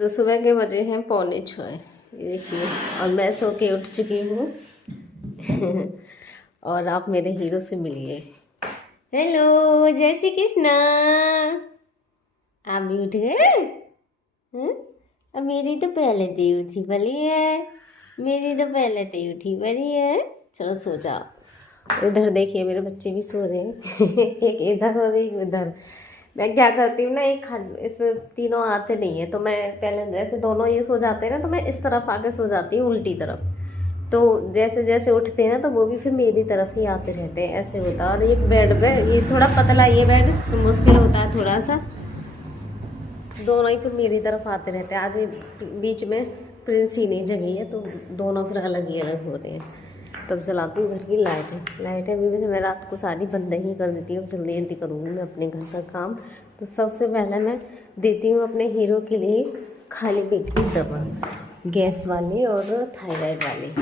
तो सुबह के बजे हैं 6:45, ये देखिए, और मैं सो के उठ चुकी हूँ। और आप मेरे हीरो से मिलिए। हेलो, जय श्री कृष्णा। आप भी उठ गए? अब मेरी तो पहले से ही उठी पड़ी है, मेरी तो पहले से ही उठी पड़ी है। चलो सो जाओ। इधर देखिए मेरे बच्चे भी सो रहे हैं। एक इधर और एक उधर। मैं क्या करती हूँ ना, एक खट इसमें तीनों आते नहीं है, तो मैं पहले जैसे दोनों ये सो जाते हैं ना, तो मैं इस तरफ आके सो जाती हूँ, उल्टी तरफ। तो जैसे जैसे उठते हैं ना, तो वो भी फिर मेरी तरफ ही आते रहते हैं, ऐसे होता है। और एक बेड पे, ये थोड़ा पतला ये बेड, तो मुश्किल होता है थोड़ा सा। दोनों ही फिर मेरी तरफ आते रहते हैं। आज ये बीच में प्रिंस ही नहीं जगी है, तो दोनों फिर अलग ही अलग हो रहे हैं। तब चलाती हूँ घर की लाइटें भी मैं रात को सारी बंद ही कर देती हूँ। जल्दी जल्दी करूँगी मैं अपने घर का काम। तो सबसे पहले मैं देती हूँ अपने हीरो के लिए खाली पेट की दवा, गैस वाली और थायराइड वाली।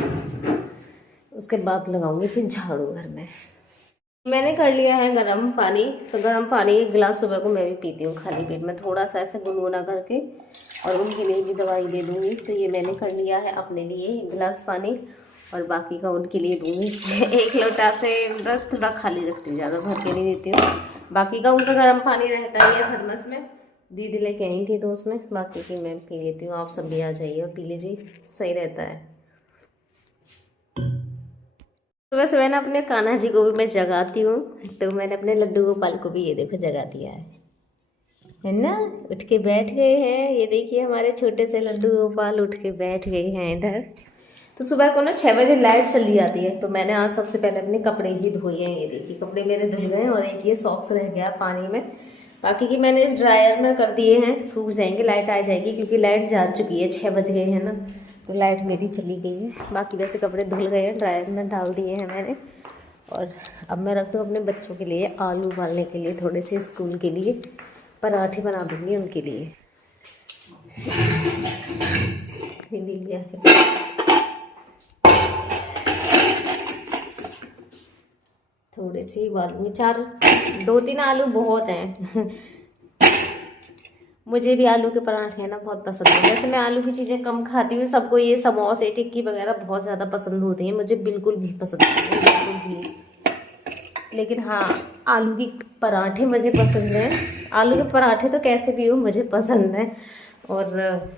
उसके बाद लगाऊंगी फिर झाड़ू घर में। मैंने कर लिया है गर्म पानी। तो गर्म पानी एक गिलास सुबह को मैं भी पीती हूँ खाली पेट में, थोड़ा सा ऐसे गुनगुना करके। और उनके लिए भी दवाई दे दूँगी। तो ये मैंने कर लिया है अपने लिए एक गिलास पानी, और बाकी का उनके लिए दूँगी। एक लोटा से बस थोड़ा खाली रखती हूँ, ज़्यादा भर के नहीं देती हूँ। बाकी का उनका गर्म पानी रहता ही है थर्मस में, दीदी लेके आई थी तो उसमें, बाकी की मैं पी लेती हूँ। आप सब भी आ जाइए और पी लीजिए, सही रहता है। सुबह सुबह ना अपने कान्हा जी को भी मैं जगाती हूँ। तो मैंने अपने लड्डू गोपाल को भी ये देखो जगा दिया है ना। उठ के बैठ गए हैं, ये देखिए हमारे छोटे से लड्डू गोपाल उठ के बैठ गए हैं इधर। तो सुबह को ना 6 बजे लाइट चली जाती है, तो मैंने आज सबसे पहले अपने कपड़े ही धोए हैं। ये देखिए कपड़े मेरे धुल गए हैं, और एक ये सॉक्स रह गया पानी में। बाकी की मैंने इस ड्रायर में कर दिए हैं, सूख जाएंगे, लाइट आ जाएगी, क्योंकि लाइट जा चुकी है, 6 बज गए हैं ना, तो लाइट मेरी चली गई है। बाकी वैसे कपड़े धुल गए हैं, ड्रायर में डाल दिए हैं मैंने। और अब मैं रख दूँ अपने बच्चों के लिए आलू उबालने के लिए, थोड़े से स्कूल के लिए पराठे बना दूँगी उनके लिए। लिया है थोड़े से ही उबालूंगी, 2-3 आलू बहुत हैं। मुझे भी आलू के पराठे है ना बहुत पसंद है। वैसे मैं आलू की चीज़ें कम खाती हूँ, सबको ये समोसे टिक्की वगैरह बहुत ज़्यादा पसंद होती हैं, मुझे बिल्कुल भी पसंद नहीं है, बिल्कुल भी। लेकिन हाँ, आलू की पराठे मुझे पसंद हैं। आलू के पराठे तो कैसे भी हो मुझे पसंद है, और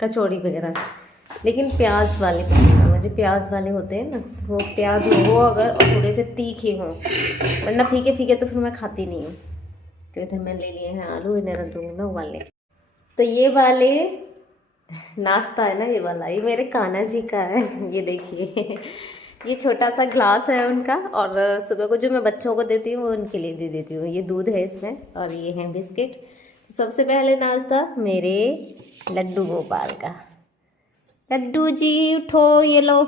कचौड़ी वगैरह। लेकिन प्याज वाले पसंद है मुझे, प्याज वाले होते हैं ना, वो प्याज हो अगर, और थोड़े से तीखे हों, वरना फीके फीके तो फिर मैं खाती नहीं हूँ। तो इधर मैं ले लिए हैं आलू, इन्हें रख दूँगी मैं उबालने। तो ये वाले नाश्ता है ना, ये वाला, ये मेरे कान्हा जी का है। ये देखिए, ये छोटा सा ग्लास है उनका, और सुबह को जो मैं बच्चों को देती हूँ वो उनके लिए दे देती हूँ। ये दूध है इसमें, और ये है बिस्किट। सबसे पहले नाश्ता मेरे लड्डू गोपाल का। लड्डू जी उठो, ये लो।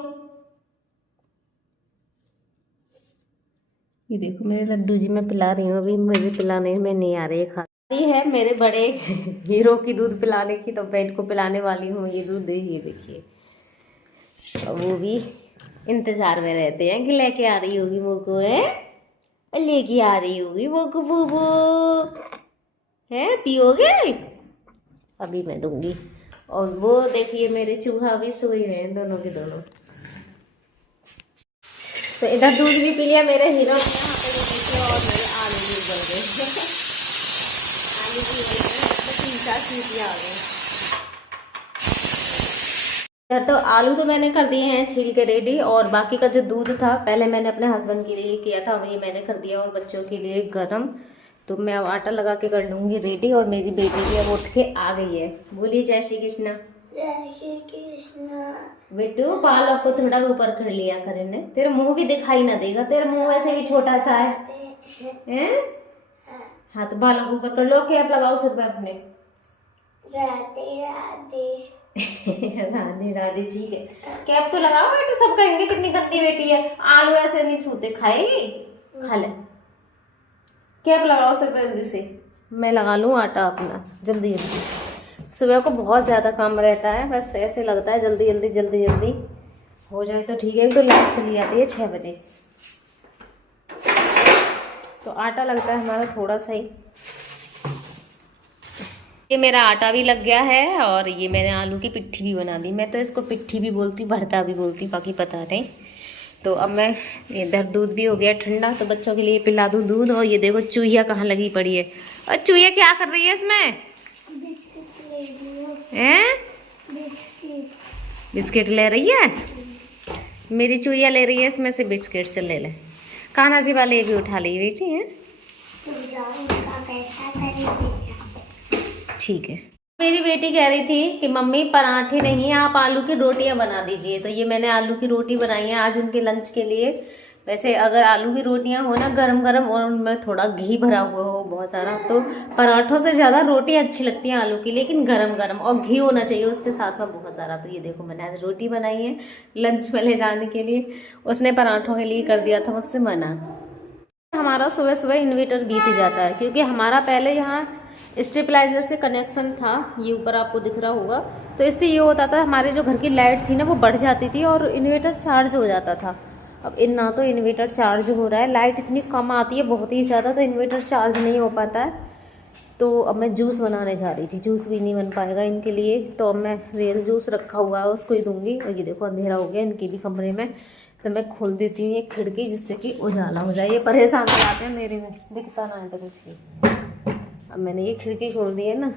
ये देखो मेरे लड्डू जी मैं पिला रही हूँ, अभी मुझे पिलाने में नहीं आ रही है। है मेरे बड़े हीरो की दूध पिलाने की, तो पेट को पिलाने वाली हूँ ये दूध। ये देखिए, वो भी इंतजार में रहते हैं कि लेके आ रही होगी वो को, है लेके आ रही होगी वो को, वो है पियोगे, अभी मैं दूंगी। और वो देखिए मेरे चूहा भी सोए रहे हैं, दोनों के दोनों। तो इधर दूध भी पी लिया मेरे हीरो ने, यहाँ पे ये देखिए, और मेरे आलू भी उबल गए। आलू भी उबल गए, मतलब 3-4 सीटियाँ आ गई। यार तो आलू तो मैंने कर दिए हैं छील के रेडी, और बाकी का जो दूध था पहले मैंने अपने हस्बैंड के लिए किया था, वही मैंने कर दिया, और बच्चों के लिए गरम। तो मैं अब आटा लगा के कर लूँगी रेडी। और मेरी बेटी भी अब उठ के आ गई है। बोलिए जय श्री कृष्णा। जय श्री कृष्णा। बेटू बालों को थोड़ा ऊपर कर लिया करे ने, तेरा मुंह भी दिखाई ना देगा, तेरा मुंह वैसे भी छोटा सा है। हाँ तो बालों को ऊपर कर लो, कैप लगाओ सिर पे अपने। राधे राधे। राधे राधे, ठीक है, कैप तो लगाओ बेटू, सब कहेंगे कितनी गंदी बेटी है, आलू ऐसे नहीं छूते, खाएगी, खा ले। कैप लगाओ सिर पे जल्दी से, मैं लगा लूँ आटा अपना जल्दी जल्दी। सुबह को बहुत ज़्यादा काम रहता है, बस ऐसे लगता है जल्दी जल्दी जल्दी जल्दी हो जाए तो ठीक है। तो लाइट चली जाती है 6 बजे, तो आटा लगता है हमारा थोड़ा सा ही। ये मेरा आटा भी लग गया है और ये मैंने आलू की पिट्ठी भी बना दी। मैं तो इसको पिट्ठी भी बोलती, भरता भी बोलती, बाकी पता नहीं। तो अब मैं इधर दूध भी हो गया ठंडा, तो बच्चों के लिए पिला दूँ दूध। और ये देखो चूहिया कहाँ लगी पड़ी है। और चूहिया क्या कर रही है इसमें? बिस्किट ले रही है। मेरी चूहिया ले रही है इसमें से बिस्किट। चल ले ले। कान्हा जी वाले भी उठा ली बेटी है। ठीक है। मेरी बेटी कह रही थी कि मम्मी पराठे नहीं, आप आलू की रोटियां बना दीजिए। तो ये मैंने आलू की रोटी बनाई है आज उनके लंच के लिए। वैसे अगर आलू की रोटियां हो ना गरम गरम और उनमें थोड़ा घी भरा हुआ हो बहुत सारा, तो पराठों से ज़्यादा रोटी अच्छी लगती है आलू की, लेकिन गरम गरम और घी होना चाहिए उसके साथ में बहुत सारा। तो ये देखो मैंने आज रोटी बनाई है लंच में ले जाने के लिए। उसने पराठों के लिए कर दिया था मुझसे मना। हमारा सुबह सुबह इन्वर्टर बीत जाता है, क्योंकि हमारा पहले यहाँ स्टेबलाइजर से कनेक्शन था, ये ऊपर आपको दिख रहा होगा। तो इससे ये होता था हमारे जो घर की लाइट थी ना वो बढ़ जाती थी और इन्वर्टर चार्ज हो जाता था। अब ना तो इन्वर्टर चार्ज हो रहा है, लाइट इतनी कम आती है बहुत ही ज़्यादा, तो इन्वर्टर चार्ज नहीं हो पाता है। तो अब मैं जूस बनाने जा रही थी, जूस भी नहीं बन पाएगा इनके लिए, तो अब मैं रियल जूस रखा हुआ है उसको ही दूंगी। और ये देखो अंधेरा हो गया इनके भी कमरे में, तो मैं खोल देती हूँ ये खिड़की जिससे कि उजाला हो जाए। ये परेशान हो जाते हैं मेरे में, दिखता ना है तो कुछ भी। अब मैंने ये खिड़की खोल दी है ना,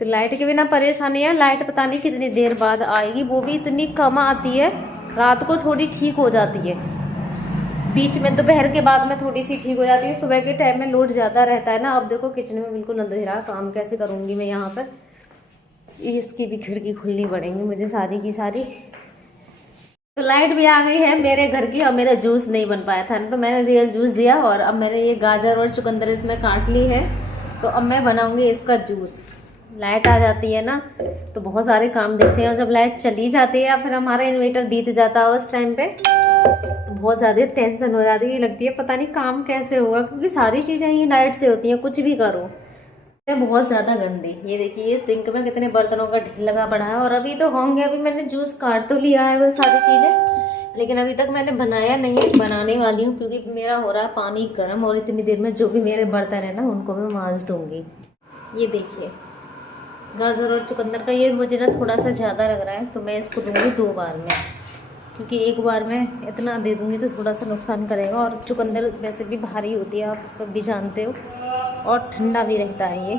तो लाइट के बिना परेशानी है। लाइट पता नहीं कितनी देर बाद आएगी, वो भी इतनी कम आती है। रात को थोड़ी ठीक हो जाती है, बीच में दोपहर के बाद में थोड़ी सी ठीक हो जाती है। सुबह के टाइम में लोड ज़्यादा रहता है ना। अब देखो किचन में बिल्कुल अंधेरा, काम कैसे करूँगी मैं यहाँ पर। इसकी भी खिड़की खुलनी पड़ेंगी मुझे सारी की सारी। तो लाइट भी आ गई है मेरे घर की, और मेरा जूस नहीं बन पाया था ना, तो मैंने रियल जूस दिया। और अब मैंने ये गाजर और चुकंदर इसमें काट ली है, तो अब मैं बनाऊंगी इसका जूस। लाइट आ जाती है ना तो बहुत सारे काम देखते हैं, और जब लाइट चली जाती है या फिर हमारा इन्वर्टर बीत जाता है उस टाइम पे, तो बहुत ज़्यादा टेंशन हो जाती है। लगती है पता नहीं काम कैसे होगा, क्योंकि सारी चीज़ें ही लाइट से होती हैं, कुछ भी करो। बहुत ज़्यादा गंदी। ये देखिए ये सिंक में कितने बर्तनों का ढेर लगा पड़ा है। और अभी तो होंगे, अभी मैंने जूस काट तो लिया है वो सारी चीज़ें, लेकिन अभी तक मैंने बनाया नहीं है। बनाने वाली हूँ क्योंकि मेरा हो रहा है पानी गर्म, और इतनी देर में जो भी मेरे बर्तन है ना उनको मैं मांज दूँगी। ये देखिए गाजर और चुकंदर का ये मुझे ना थोड़ा सा ज़्यादा लग रहा है, तो मैं इसको दूँगी 2 बार में, क्योंकि एक बार में इतना दे दूँगी तो थोड़ा सा नुकसान करेगा। और चुकंदर वैसे भी भारी होती है, आप भी जानते हो, और ठंडा भी रहता है ये,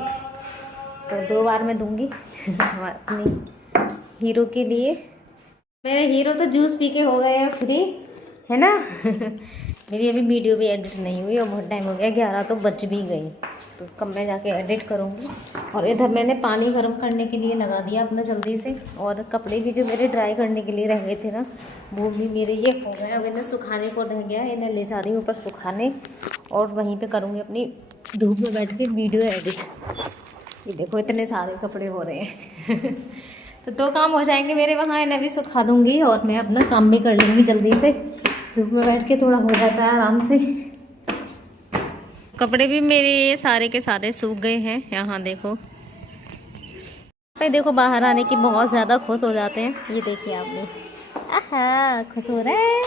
तो 2 बार में दूँगी अपनी हीरो के लिए। मेरे हीरो तो जूस पी के हो गए हैं फ्री, है ना मेरी अभी वीडियो भी एडिट नहीं हुई और बहुत टाइम हो गया, 11 तो बज भी गई, तो कब मैं जाके एडिट करूँगी। और इधर मैंने पानी गर्म करने के लिए लगा दिया अपना जल्दी से, और कपड़े भी जो मेरे ड्राई करने के लिए रह गए थे ना वो भी मेरे ये हो गए। अब इन्हें सुखाने को रह गया, इन्हें ले जा रही हूँ ऊपर सुखाने, और वहीं पे करूँगी अपनी धूप में बैठ के वीडियो एडिट। ये देखो इतने सारे कपड़े हो रहे हैं तो 2 काम हो जाएंगे मेरे वहाँ, इन्हें भी सुखा दूँगी और मैं अपना काम भी कर लूँगी जल्दी से। धूप में बैठ के थोड़ा हो जाता है आराम से। कपड़े भी मेरे सारे के सारे सूख गए हैं। यहाँ देखो भाई, देखो बाहर आने की बहुत ज़्यादा खुश हो जाते हैं। ये देखिए आप भी, आहा खुश हो रहा है।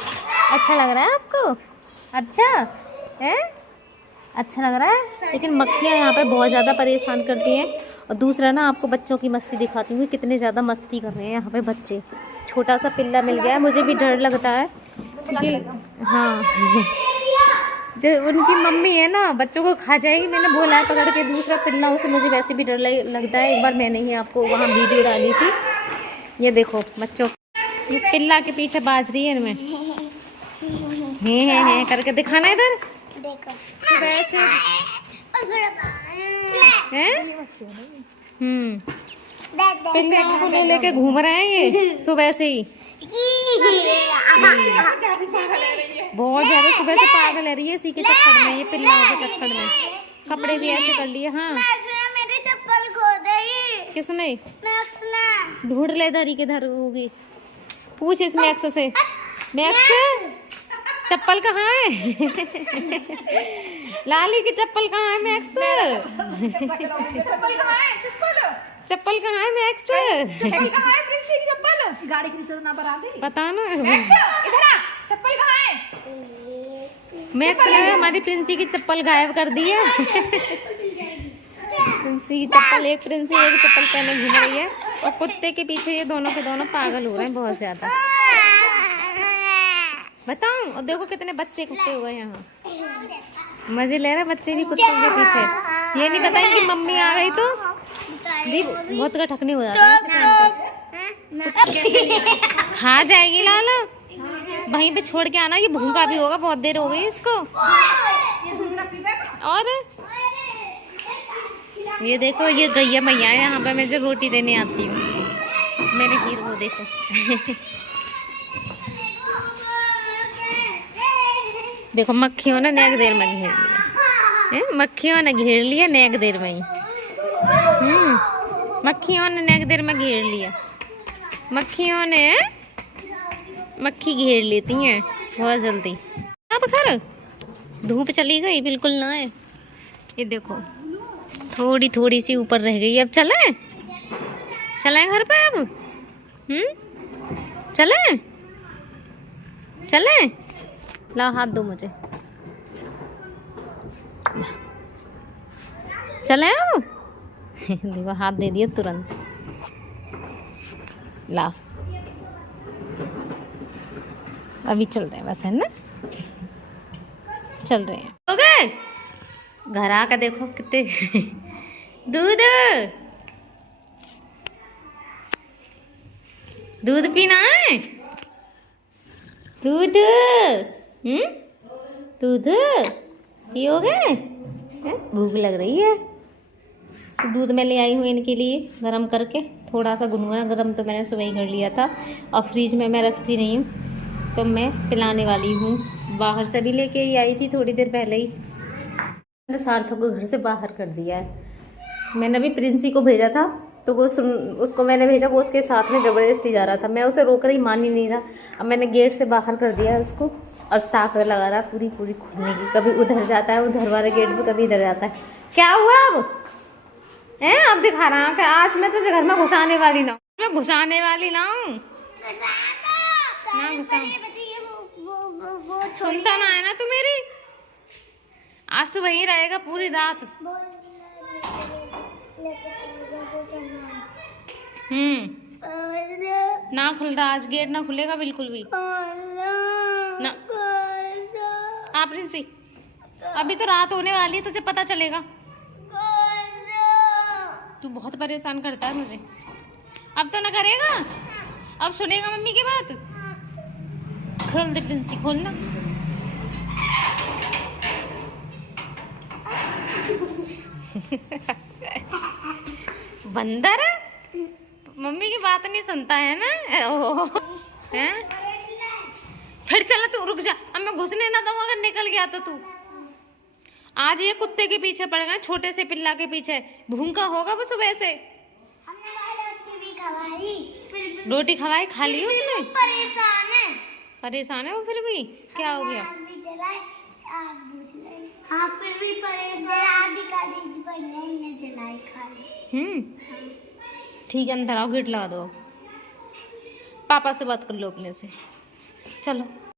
अच्छा लग रहा है आपको? अच्छा है, अच्छा लग रहा है। लेकिन मक्खियाँ यहाँ पे बहुत ज़्यादा परेशान करती हैं। और दूसरा ना आपको बच्चों की मस्ती दिखाती हूँ, कितने ज़्यादा मस्ती कर रहे हैं यहाँ पे बच्चे। छोटा सा पिल्ला मिल गया है, मुझे भी डर लगता है क्योंकि हाँ जो उनकी मम्मी है ना बच्चों को खा जाएगी, मैंने बोला है पकड़ के। दूसरा पिल्ला, उसे मुझे वैसे भी डर लगता है। एक बार मैंने ही आपको वहाँ वीडियो डाली थी। ये देखो बच्चों, ये पिल्ला के पीछे बाज रही है इनमें, है करके दिखाना इधर। देखो सुबह से पिल्लों को ले लेके घूम रहे हैं ये सुबह से ही। बहुत ज्यादा सुबह से पागल है रही है इसी के चक्कर में, ये पिल्लाओं के चक्कर में। कपड़े भी ऐसे कर लिए। हाँ मेरी चप्पल खो गई। किसने? मैक्स ने। ढूंढ ले धरी किधर होगी, पूछ इस मैक्स से। मैक्स चप्पल कहाँ है लाली की चप्पल कहाँ है मैक्स? चप्पल कहाँ है मैक्स? गाड़ी की नीचे ना बना दे। पता ना इधर आ, चप्पल कहाँ है? मैक्स ने हमारी प्रिंसी की चप्पल गायब कर दी है प्रिंसी की चप्पल, एक प्रिंसी एक चप्पल पहने घूम रही है और कुत्ते के पीछे ये दोनों के दोनों पागल हो रहे हैं बहुत ज्यादा। बताऊं, और देखो कितने बच्चे इकट्ठे हुए यहाँ, मजे ले रहे बच्चे भी कुत्तों के पीछे। ये नहीं बताएं कि मम्मी आ गई तो दी बहुत का ठकनी हो जाता है। खा जाएगी लाला, वहीं पे छोड़ के आना, ये भूखा भी होगा, बहुत देर हो गई इसको। और ये देखो, ये गैया मैया है यहाँ पे, मैं जो रोटी देने आती हूँ, मेरे हीरो देखो। देखो मक्खियों ने नेक देर में घेर लिया, मक्खियों ने घेर लिया नेक देर में ही। मक्खियों ने नेक देर में घेर लिया, मक्खियों ने मक्खी घेर लेती हैं बहुत जल्दी। अब खैर धूप चली गई बिल्कुल ना है, ये देखो थोड़ी थोड़ी सी ऊपर रह गई। अब चले चले घर पे, अब चले चले, लाओ हाथ दो मुझे, चले अब। देखो हाथ दे दिया तुरंत, लाओ अभी चल रहे हैं बस, है ना, चल रहे हैं। हो गए घर आकर देखो कितने दूध दूध पीना है, दूध दूध पियोगे? भूख लग रही है तो दूध मैं ले आई हूँ इनके लिए गरम करके, थोड़ा सा गुनगुना गरम तो मैंने सुबह ही कर लिया था और फ्रिज में मैं रखती नहीं हूँ, तो मैं पिलाने वाली हूँ। बाहर से भी लेके ही आई थी थोड़ी देर पहले ही, मैंने सार्थक को घर से बाहर कर दिया है। मैंने अभी प्रिंसी को भेजा था तो वो उसको मैंने भेजा, वो उसके साथ में ज़बरदस्ती जा रहा था, मैं उसे रोक रही, मान ही नहीं रहा। अब मैंने गेट से बाहर कर दिया है उसको, अब ताक लगा रहा पूरी पूरी खुलने की, कभी उधर जाता है उधर वाले गेट पे, कभी इधर जाता है। क्या हुआ अब है, अब दिखा रहा है कि आज मैं तुझे घर में घुसाने वाली ना हूँ, मैं घुसाने वाली ना हूँ, सुनता ना है ना तू मेरी, आज तो वहीं रहेगा पूरी रात। ना खुल रहा आज गेट, ना खुलेगा बिल्कुल भी ना। हाँ प्रिंसी, अभी तो रात होने वाली है, तुझे पता चलेगा। तू बहुत परेशान करता है मुझे, अब तो ना करेगा, अब सुनेगा मम्मी की बात। खोल दे प्रिंसी, खोलना। बंदर मम्मी की बात नहीं सुनता है ना, हैं? फिर चला तू, रुक जा, अब मैं घुसने ना दूँ, अगर निकल गया तो तू। आज ये कुत्ते के पीछे पड़ गए, छोटे से पिल्ला के पीछे, भूखा होगा वो सुबह से। रोटी खवाई, खा ली उसने, परेशान है वो, फिर भी क्या हो गया? हाँ फिर भी परेशान। ठीक है, अंदर आओ, गेट लगा दो, पापा से बात कर लो अपने से, चलो।